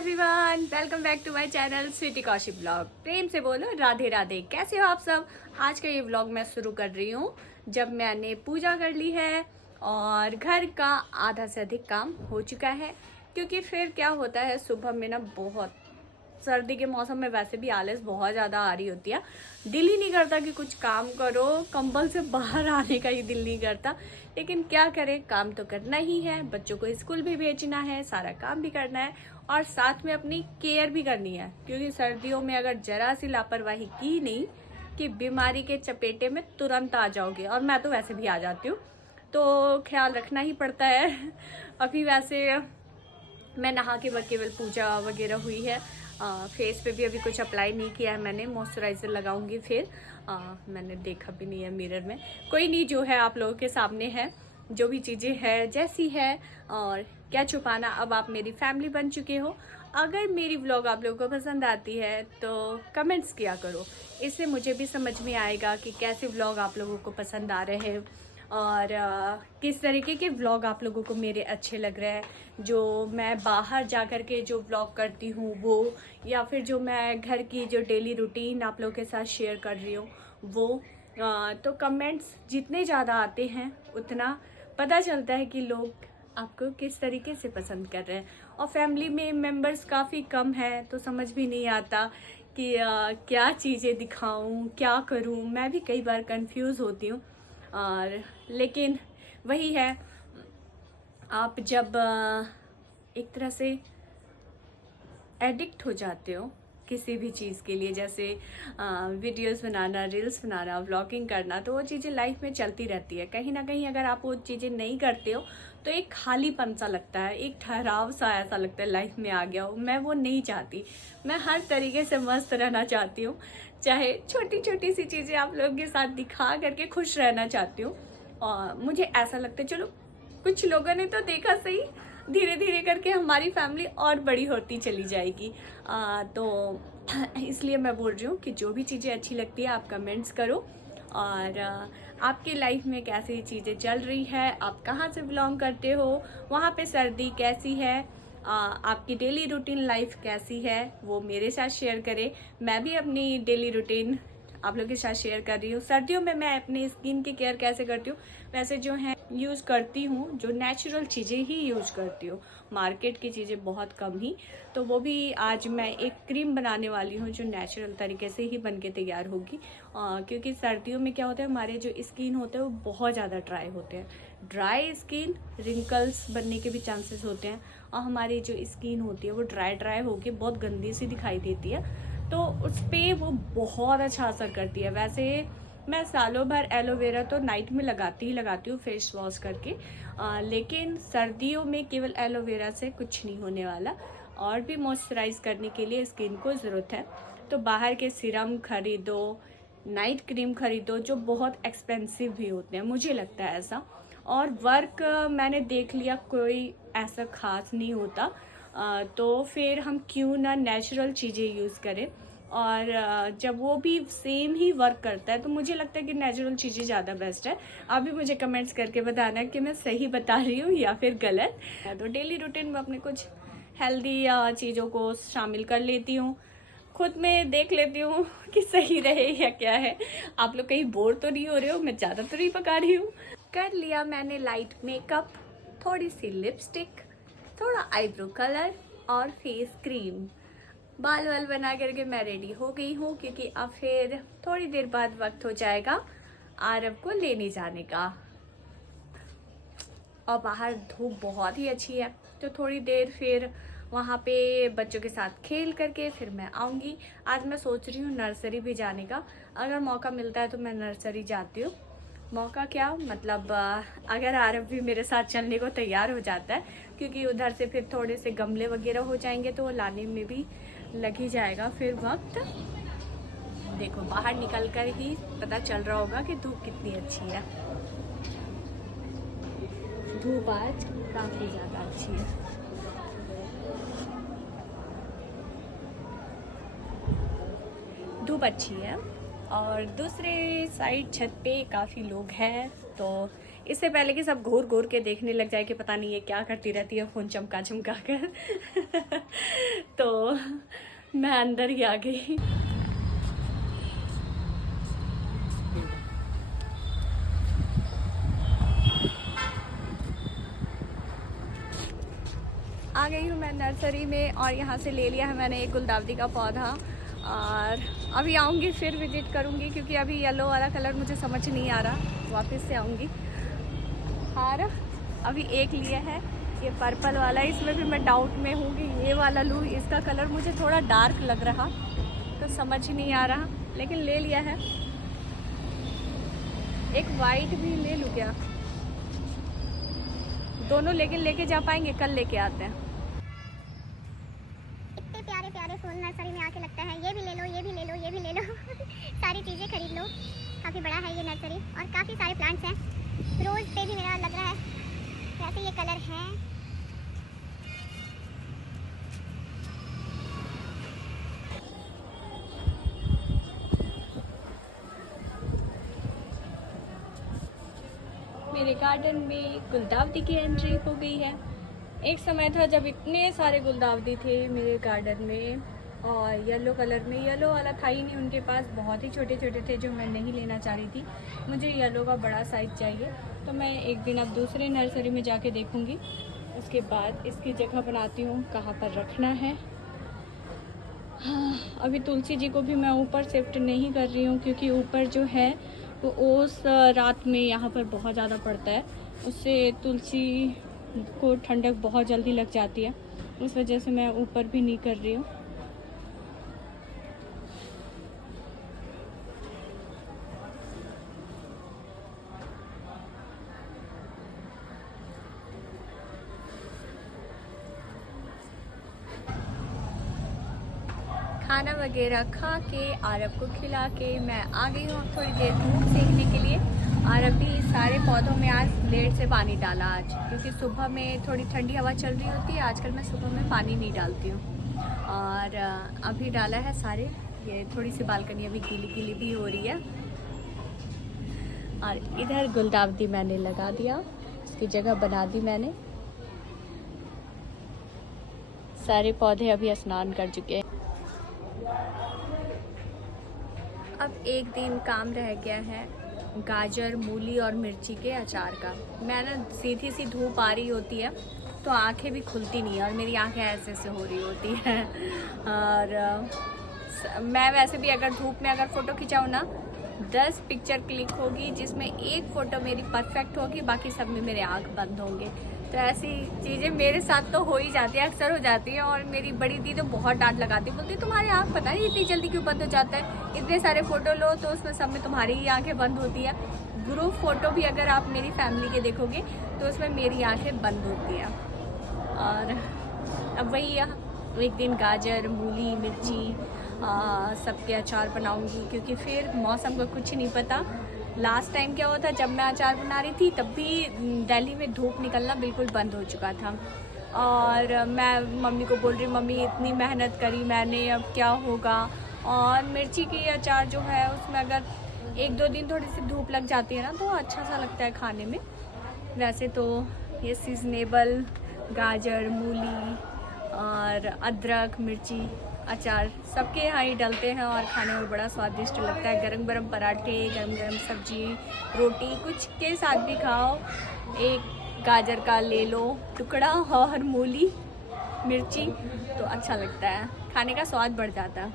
Everyone, welcome back to my channel Sweety Kaushik blog. प्रेम से बोलो राधे राधे। कैसे हो आप सब? आज का ये व्लॉग मैं शुरू कर रही हूँ जब मैंने पूजा कर ली है और घर का आधा से अधिक काम हो चुका है। क्योंकि फिर क्या होता है, सुबह में ना बहुत सर्दी के मौसम में वैसे भी आलस बहुत ज़्यादा आ रही होती है। दिल ही नहीं करता कि कुछ काम करो, कंबल से बाहर आने का ही दिल नहीं करता। लेकिन क्या करें, काम तो करना ही है, बच्चों को स्कूल भी भेजना है, सारा काम भी करना है और साथ में अपनी केयर भी करनी है। क्योंकि सर्दियों में अगर जरा सी लापरवाही की नहीं कि बीमारी के चपेटे में तुरंत आ जाओगे, और मैं तो वैसे भी आ जाती हूँ, तो ख्याल रखना ही पड़ता है। अभी वैसे मैं नहा के केवल पूजा वगैरह हुई है। फेस पे भी अभी कुछ अप्लाई नहीं किया है मैंने, मॉइस्चराइज़र लगाऊंगी फिर। मैंने देखा भी नहीं है मिरर में। कोई नहीं, जो है आप लोगों के सामने है, जो भी चीज़ें हैं जैसी है, और क्या छुपाना। अब आप मेरी फैमिली बन चुके हो। अगर मेरी व्लॉग आप लोगों को पसंद आती है तो कमेंट्स किया करो, इससे मुझे भी समझ में आएगा कि कैसे व्लॉग आप लोगों को पसंद आ रहे हैं और किस तरीके के व्लॉग आप लोगों को मेरे अच्छे लग रहे हैं। जो मैं बाहर जा कर के जो व्लॉग करती हूँ वो, या फिर जो मैं घर की जो डेली रूटीन आप लोगों के साथ शेयर कर रही हूँ वो। तो कमेंट्स जितने ज़्यादा आते हैं उतना पता चलता है कि लोग आपको किस तरीके से पसंद कर रहे हैं। और फैमिली में मेंबर्स काफ़ी कम है तो समझ भी नहीं आता कि क्या चीज़ें दिखाऊं, क्या करूं। मैं भी कई बार कंफ्यूज होती हूँ। और लेकिन वही है, आप जब एक तरह से एडिक्ट हो जाते हो किसी भी चीज़ के लिए, जैसे वीडियोस बनाना, रील्स बनाना, व्लॉगिंग करना, तो वो चीज़ें लाइफ में चलती रहती है। कहीं ना कहीं अगर आप वो चीज़ें नहीं करते हो तो एक खालीपन सा लगता है, एक ठहराव सा ऐसा लगता है लाइफ में आ गया हो। मैं वो नहीं चाहती। मैं हर तरीके से मस्त रहना चाहती हूँ, चाहे छोटी छोटी सी चीज़ें आप लोगों के साथ दिखा करके खुश रहना चाहती हूँ। और मुझे ऐसा लगता है, चलो कुछ लोगों ने तो देखा सही, धीरे धीरे करके हमारी फैमिली और बड़ी होती चली जाएगी। तो इसलिए मैं बोल रही हूँ कि जो भी चीज़ें अच्छी लगती है आप कमेंट्स करो। और आपकी लाइफ में कैसी चीज़ें चल रही है, आप कहाँ से बिलोंग करते हो, वहाँ पे सर्दी कैसी है, आपकी डेली रूटीन लाइफ कैसी है, वो मेरे साथ शेयर करें। मैं भी अपनी डेली रूटीन आप लोगों के साथ शेयर कर रही हूँ। सर्दियों में मैं अपनी स्किन की केयर कैसे करती हूँ, वैसे जो है यूज़ करती हूँ, जो नेचुरल चीज़ें ही यूज़ करती हूँ, मार्केट की चीज़ें बहुत कम ही। तो वो भी आज मैं एक क्रीम बनाने वाली हूँ जो नेचुरल तरीके से ही बन के तैयार होगी। क्योंकि सर्दियों में क्या होता है, हमारे जो स्किन होते हैं वो बहुत ज़्यादा ड्राई होते हैं। ड्राई स्किन, रिंकल्स बनने के भी चांसेस होते हैं, और हमारी जो स्किन होती है वो ड्राई ड्राई होकर बहुत गंदी सी दिखाई देती है। तो उस पर वो बहुत अच्छा असर करती है। वैसे मैं सालों भर एलोवेरा तो नाइट में लगाती हूँ फेस वॉश करके। लेकिन सर्दियों में केवल एलोवेरा से कुछ नहीं होने वाला, और भी मॉइस्चराइज करने के लिए स्किन को ज़रूरत है। तो बाहर के सीरम खरीदो, नाइट क्रीम खरीदो, जो बहुत एक्सपेंसिव भी होते हैं, मुझे लगता है ऐसा। और वर्क मैंने देख लिया कोई ऐसा खास नहीं होता। तो फिर हम क्यों ना नेचुरल चीज़ें यूज़ करें। और जब वो भी सेम ही वर्क करता है तो मुझे लगता है कि नेचुरल चीज़ें ज़्यादा बेस्ट है। आप भी मुझे कमेंट्स करके बताना कि मैं सही बता रही हूँ या फिर गलत। तो डेली रूटीन में अपने कुछ हेल्दी चीज़ों को शामिल कर लेती हूँ, खुद में देख लेती हूँ कि सही रहे या क्या है। आप लोग कहीं बोर तो नहीं हो रहे हो, मैं ज़्यादा तो नहीं पका रही हूँ। कर लिया मैंने लाइट मेकअप, थोड़ी सी लिपस्टिक, थोड़ा आईब्रो कलर और फेस क्रीम, बाल वाल बना करके मैं रेडी हो गई हूँ। क्योंकि अब फिर थोड़ी देर बाद वक्त हो जाएगा आरव को लेने जाने का, और बाहर धूप बहुत ही अच्छी है। तो थोड़ी देर फिर वहाँ पे बच्चों के साथ खेल करके फिर मैं आऊँगी। आज मैं सोच रही हूँ नर्सरी भी जाने का, अगर मौका मिलता है तो मैं नर्सरी जाती हूँ। मौका क्या मतलब, अगर आरव भी मेरे साथ चलने को तैयार हो जाता है, क्योंकि उधर से फिर थोड़े से गमले वगैरह हो जाएंगे तो वो लाने में भी लग ही जाएगा फिर वक्त। देखो बाहर निकल कर ही पता चल रहा होगा कि धूप कितनी अच्छी है। धूप आज काफ़ी ज़्यादा अच्छी है। धूप अच्छी है और दूसरे साइड छत पे काफ़ी लोग हैं, तो इससे पहले कि सब घूर घूर के देखने लग जाए कि पता नहीं ये क्या करती रहती है फ़ोन चमका चमका कर तो मैं अंदर ही आ गई। आ गई हूँ मैं नर्सरी में और यहाँ से ले लिया है मैंने एक गुलदावदी का पौधा और अभी आऊँगी फिर विजिट करूँगी क्योंकि अभी येलो वाला कलर मुझे समझ नहीं आ रहा, वापस से आऊँगी। और अभी एक लिया है ये पर्पल वाला, इसमें भी मैं डाउट में हूँ कि ये वाला लूँ, इसका कलर मुझे थोड़ा डार्क लग रहा तो समझ नहीं आ रहा, लेकिन ले लिया है। एक वाइट भी ले लूँ क्या? दोनों लेकिन लेके जा पाएंगे? कल लेके आते हैं। इतने प्यारे प्यारे फूल नर्सरी में आके लगता है ये भी ले लो, ये भी ले लो, ये भी ले लो सारी चीज़ें खरीद लो। काफ़ी बड़ा है ये नर्सरी और काफ़ी सारे प्लांट्स हैं। रोज़ पे भी मेरा लग रहा है, वैसे ये कलर है। मेरे गार्डन में गुलदावदी की एंट्री हो गई है। एक समय था जब इतने सारे गुलदावदी थे मेरे गार्डन में और येलो कलर में, येलो वाला था ही नहीं उनके पास, बहुत ही छोटे छोटे थे जो मैं नहीं लेना चाह रही थी। मुझे येलो का बड़ा साइज़ चाहिए तो मैं एक दिन अब दूसरे नर्सरी में जाके देखूंगी, उसके बाद इसकी जगह बनाती हूँ कहाँ पर रखना है। हाँ, अभी तुलसी जी को भी मैं ऊपर शिफ्ट नहीं कर रही हूँ क्योंकि ऊपर जो है वो ओस रात में यहाँ पर बहुत ज़्यादा पड़ता है, उससे तुलसी को ठंडक बहुत जल्दी लग जाती है, इस वजह से मैं ऊपर भी नहीं कर रही हूँ। खाना वगैरह खा के आरब को खिला के मैं आ गई हूँ थोड़ी देर धूप सेकने के लिए। और अभी सारे पौधों में आज लेट से पानी डाला आज, क्योंकि सुबह में थोड़ी ठंडी हवा चल रही होती है, आजकल मैं सुबह में पानी नहीं डालती हूँ। और अभी डाला है सारे, ये थोड़ी सी बालकनी अभी गीली गीली भी हो रही है। और इधर गुलदावदी मैंने लगा दिया, इसकी जगह बना दी मैंने। सारे पौधे अभी स्नान कर चुके हैं। अब एक दिन काम रह गया है गाजर, मूली और मिर्ची के अचार का। मैं ना सीधी सी धूप आ रही होती है तो आंखें भी खुलती नहीं है और मेरी आंखें ऐसे ऐसे हो रही होती हैं। और मैं वैसे भी अगर धूप में अगर फ़ोटो खिंचाऊँ ना, 10 पिक्चर क्लिक होगी जिसमें एक फ़ोटो मेरी परफेक्ट होगी, बाकी सब में मेरे आँख बंद होंगे। तो ऐसी चीज़ें मेरे साथ तो हो ही जाती है, अक्सर हो जाती है। और मेरी बड़ी दी तो बहुत डांट लगाती है, बोलती है तुम्हारे आँख पता नहीं इतनी जल्दी क्यों बंद हो जाता है, इतने सारे फ़ोटो लो तो उसमें सब में तुम्हारी ही आंखें बंद होती है। ग्रुप फ़ोटो भी अगर आप मेरी फैमिली के देखोगे तो उसमें मेरी आंखें बंद होती हैं। और अब वही एक दिन गाजर, मूली, मिर्ची सबके अचार बनाऊंगी, क्योंकि फिर मौसम का कुछ नहीं पता। लास्ट टाइम क्या हुआ था, जब मैं अचार बना रही थी तब भी दिल्ली में धूप निकलना बिल्कुल बंद हो चुका था। और मैं मम्मी को बोल रही, मम्मी इतनी मेहनत करी मैंने, अब क्या होगा। और मिर्ची की अचार जो है उसमें अगर 1-2 दिन थोड़ी सी धूप लग जाती है ना तो अच्छा सा लगता है खाने में। वैसे तो ये सीजनेबल गाजर, मूली और अदरक, मिर्ची अचार सबके यहाँ ही डलते हैं और खाने में बड़ा स्वादिष्ट लगता है। गरम गरम पराठे, गरम गरम सब्जी, रोटी, कुछ के साथ भी खाओ। एक गाजर का ले लो टुकड़ा और मूली, मिर्ची, तो अच्छा लगता है, खाने का स्वाद बढ़ जाता है।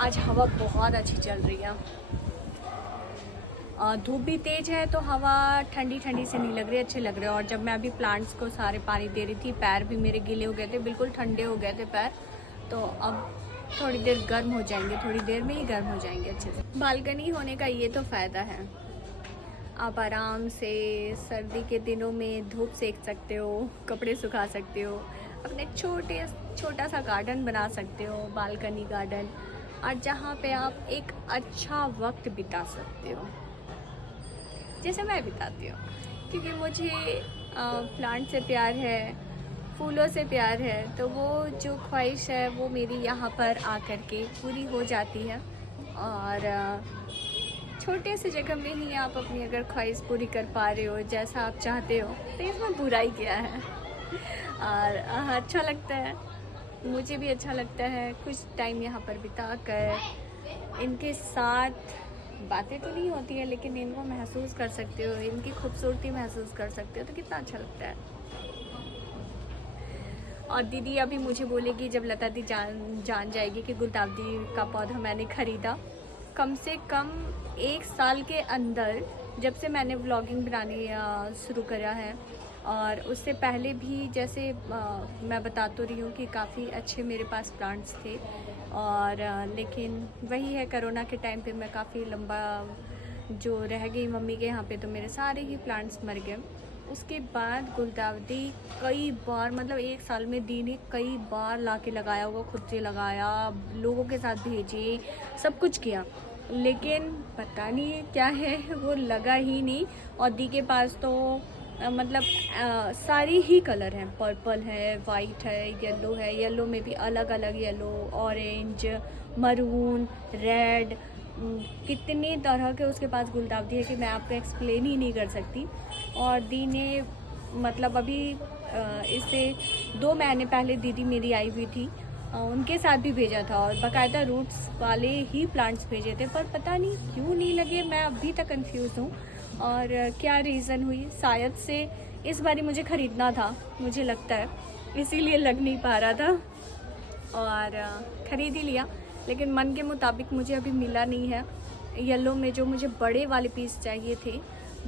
आज हवा बहुत अच्छी चल रही है, धूप भी तेज़ है तो हवा ठंडी ठंडी से नहीं लग रही, अच्छे लग रहे हैं। और जब मैं अभी प्लांट्स को सारे पानी दे रही थी, पैर भी मेरे गीले हो गए थे, बिल्कुल ठंडे हो गए थे पैर, तो अब थोड़ी देर गर्म हो जाएंगे, थोड़ी देर में ही गर्म हो जाएंगे अच्छे से। बालकनी होने का ये तो फ़ायदा है, आप आराम से सर्दी के दिनों में धूप सेक सकते हो, कपड़े सुखा सकते हो, अपने छोटा सा गार्डन बना सकते हो, बालकनी गार्डन, और जहाँ पे आप एक अच्छा वक्त बिता सकते हो जैसे मैं बिताती हूँ। क्योंकि मुझे प्लांट से प्यार है, फूलों से प्यार है, तो वो जो ख्वाहिश है वो मेरी यहाँ पर आकर के पूरी हो जाती है। और छोटे से जगह में ही आप अपनी अगर ख्वाहिश पूरी कर पा रहे हो जैसा आप चाहते हो, तो इसमें बुराई क्या है। और अच्छा लगता है, मुझे भी अच्छा लगता है कुछ टाइम यहाँ पर बिता कर। इनके साथ बातें तो नहीं होती है, लेकिन इनको महसूस कर सकते हो, इनकी खूबसूरती महसूस कर सकते हो, तो कितना अच्छा लगता है। और दीदी अभी मुझे बोलेगी जब लता दी जान जाएगी कि गुलदाउदी का पौधा मैंने ख़रीदा। कम से कम 1 साल के अंदर, जब से मैंने व्लॉगिंग बनानी शुरू करा है, और उससे पहले भी जैसे मैं बता तो रही हूँ कि काफ़ी अच्छे मेरे पास प्लांट्स थे। और लेकिन वही है, कोरोना के टाइम पे मैं काफ़ी लंबा जो रह गई मम्मी के यहाँ पे, तो मेरे सारे ही प्लांट्स मर गए। उसके बाद गुलदाउदी कई बार, मतलब 1 साल में दी ने कई बार ला के लगाया होगा, खुद से लगाया, लोगों के साथ भेजे, सब कुछ किया, लेकिन पता नहीं क्या है, वो लगा ही नहीं। और दी के पास तो मतलब सारी ही कलर हैं, पर्पल है, वाइट है, येलो है, येलो में भी अलग अलग येलो, ऑरेंज, मरून, रेड, कितने तरह के उसके पास गुलदाउदी है कि मैं आपको एक्सप्लेन ही नहीं कर सकती। और दी ने मतलब अभी इससे 2 महीने पहले दीदी मेरी आई हुई थी, उनके साथ भी भेजा था, और बाकायदा रूट्स वाले ही प्लांट्स भेजे थे, पर पता नहीं क्यों नहीं लगे, मैं अभी तक कंफ्यूज हूँ। और क्या रीज़न हुई, शायद से इस बारी मुझे ख़रीदना था, मुझे लगता है, इसीलिए लग नहीं पा रहा था, और ख़रीद ही लिया, लेकिन मन के मुताबिक मुझे अभी मिला नहीं है। येलो में जो मुझे बड़े वाले पीस चाहिए थे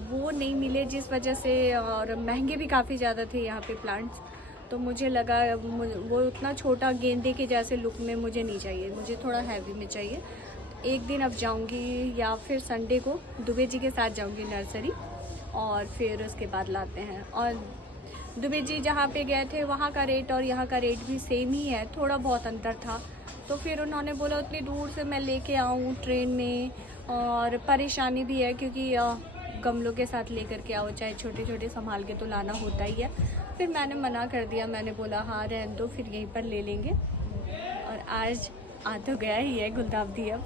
वो नहीं मिले, जिस वजह से, और महंगे भी काफ़ी ज़्यादा थे यहाँ पे प्लांट्स, तो मुझे लगा वो उतना छोटा गेंदे के जैसे लुक में मुझे नहीं चाहिए, मुझे थोड़ा हैवी में चाहिए। एक दिन अब जाऊंगी, या फिर संडे को दुबे जी के साथ जाऊंगी नर्सरी, और फिर उसके बाद लाते हैं। और दुबे जी जहाँ पे गए थे वहाँ का रेट और यहाँ का रेट भी सेम ही है, थोड़ा बहुत अंतर था, तो फिर उन्होंने बोला उतनी दूर से मैं लेके आऊँ ट्रेन में, और परेशानी भी है क्योंकि गमलों के साथ लेकर के आओ, चाहे छोटे छोटे संभाल के तो लाना होता ही है। फिर मैंने मना कर दिया, मैंने बोला हाँ रहने दो, फिर यहीं पर ले लेंगे। और आज आ तो गया ही है गुलदाउदी अब।